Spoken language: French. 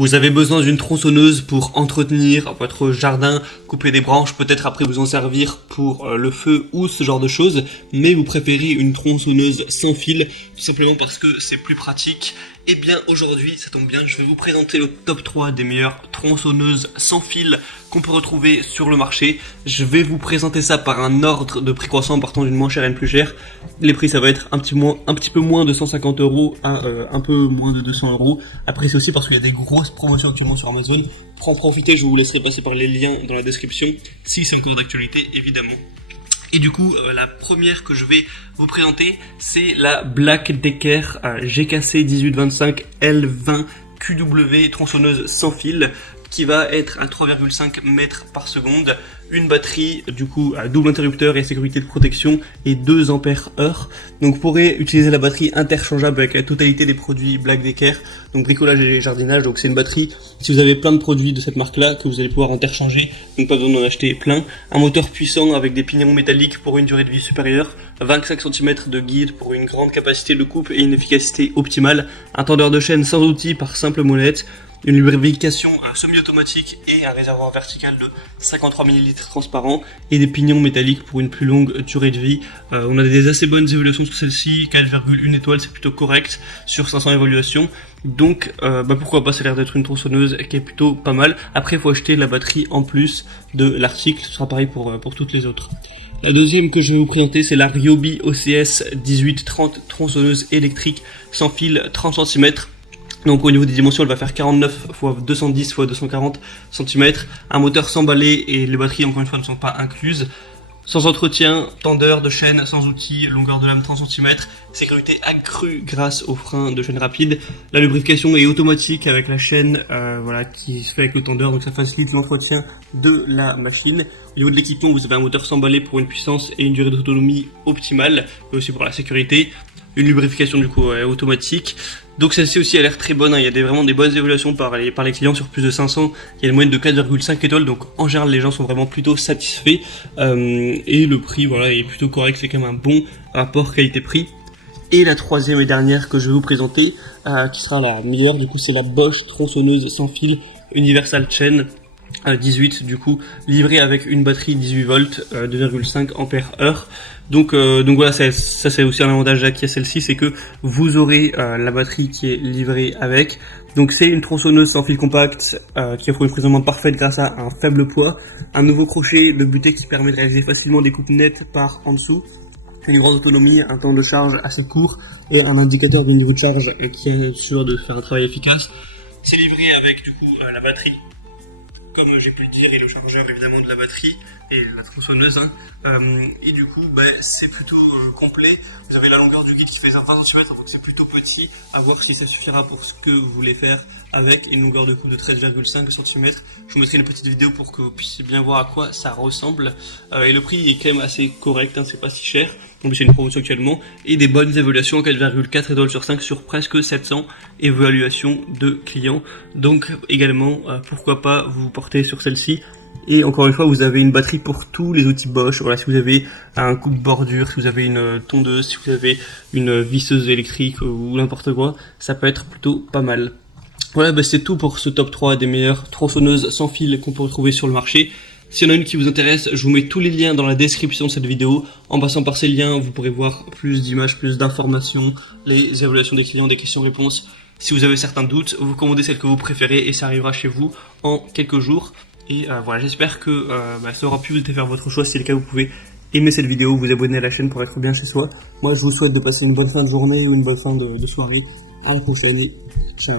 Vous avez besoin d'une tronçonneuse pour entretenir votre jardin, couper des branches, peut-être après vous en servir pour le feu ou ce genre de choses, mais vous préférez une tronçonneuse sans fil, tout simplement parce que c'est plus pratique. Et bien aujourd'hui, ça tombe bien, je vais vous présenter le top 3 des meilleures tronçonneuses sans fil qu'on peut retrouver sur le marché. Je vais vous présenter ça par un ordre de prix croissant, partant d'une moins chère à une plus chère. Les prix, ça va être un petit peu moins de 150 € à un peu moins de 200 €. Après, c'est aussi parce qu'il y a des grosses promotions actuellement sur Amazon. Pour en profiter, je vous laisserai passer par les liens dans la description, si c'est encore d'actualité, évidemment. Et du coup, la première que je vais vous présenter, c'est la Black Decker GKC 1825 L20 QW tronçonneuse sans fil, qui va être à 3,5 mètres par seconde, une batterie du coup à double interrupteur et sécurité de protection et 2 ampères heure. Donc vous pourrez utiliser la batterie interchangeable avec la totalité des produits Black Decker, donc bricolage et jardinage. Donc c'est une batterie, si vous avez plein de produits de cette marque là, que vous allez pouvoir interchanger, donc pas besoin d'en acheter plein. Un moteur puissant avec des pignons métalliques pour une durée de vie supérieure, 25 cm de guide pour une grande capacité de coupe et une efficacité optimale, un tendeur de chaîne sans outil par simple molette, une lubrification semi-automatique et un réservoir vertical de 53 ml transparent et des pignons métalliques pour une plus longue durée de vie. On a des assez bonnes évaluations sur celle-ci, 4,1 étoiles, c'est plutôt correct sur 500 évaluations. Donc pourquoi pas, ça a l'air d'être une tronçonneuse qui est plutôt pas mal. Après il faut acheter la batterie en plus de l'article, ce sera pareil pour toutes les autres. La deuxième que je vais vous présenter, c'est la Ryobi OCS 1830 tronçonneuse électrique sans fil 30 cm. Donc au niveau des dimensions, elle va faire 49 x 210 x 240 cm, un moteur sans balai et les batteries encore une fois ne sont pas incluses. Sans entretien, tendeur de chaîne sans outil, longueur de lame 30 cm, sécurité accrue grâce au frein de chaîne rapide. La lubrification est automatique avec la chaîne qui se fait avec le tendeur, donc ça facilite l'entretien de la machine. Au niveau de l'équipement, vous avez un moteur sans balai pour une puissance et une durée d'autonomie optimale, mais aussi pour la sécurité. Une lubrification du coup automatique. Donc celle-ci aussi a l'air très bonne, il y a vraiment des bonnes évaluations par les clients sur plus de 500, il y a une moyenne de 4,5 étoiles, donc en général les gens sont vraiment plutôt satisfaits, et le prix est plutôt correct, c'est quand même un bon rapport qualité-prix. Et la troisième et dernière que je vais vous présenter, qui sera la meilleure, du coup c'est la Bosch tronçonneuse sans fil Universal Chain 18 du coup, livrée avec une batterie 18 volts, 2,5 ampères heure. Donc voilà, ça c'est aussi un avantage qui a celle-ci, c'est que vous aurez la batterie qui est livrée avec. Donc c'est une tronçonneuse sans fil compact qui offre une prise en main parfaite grâce à un faible poids, un nouveau crochet de butée qui permet de réaliser facilement des coupes nettes par en dessous, une grande autonomie, un temps de charge assez court et un indicateur de niveau de charge qui est sûr de faire un travail efficace. C'est livré avec du coup la batterie, comme j'ai pu le dire, et le chargeur évidemment de la batterie et la tronçonneuse, et du coup c'est plutôt complet. Vous avez la longueur du guide qui fait 20 cm, donc c'est plutôt petit, à voir si ça suffira pour ce que vous voulez faire avec, et une longueur de coupe de 13,5 cm. Je vous mettrai une petite vidéo pour que vous puissiez bien voir à quoi ça ressemble, et le prix est quand même assez correct, c'est pas si cher. Donc c'est une promotion actuellement, et des bonnes évaluations, 4,4 étoiles sur 5 sur presque 700 évaluations de clients. Donc également, pourquoi pas vous porter sur celle-ci. Et encore une fois, vous avez une batterie pour tous les outils Bosch. Voilà, si vous avez un coupe-bordure, si vous avez une tondeuse, si vous avez une visseuse électrique ou n'importe quoi, ça peut être plutôt pas mal. Voilà, c'est tout pour ce top 3 des meilleures tronçonneuses sans fil qu'on peut retrouver sur le marché. S'il y en a une qui vous intéresse, je vous mets tous les liens dans la description de cette vidéo. En passant par ces liens, vous pourrez voir plus d'images, plus d'informations, les évaluations des clients, des questions-réponses. Si vous avez certains doutes, vous commandez celle que vous préférez et ça arrivera chez vous en quelques jours. Et voilà, j'espère que ça aura pu vous aider à faire votre choix. Si c'est le cas, vous pouvez aimer cette vidéo, vous abonner à la chaîne pour être bien chez soi. Moi, je vous souhaite de passer une bonne fin de journée ou une bonne fin de soirée. À la prochaine et ciao.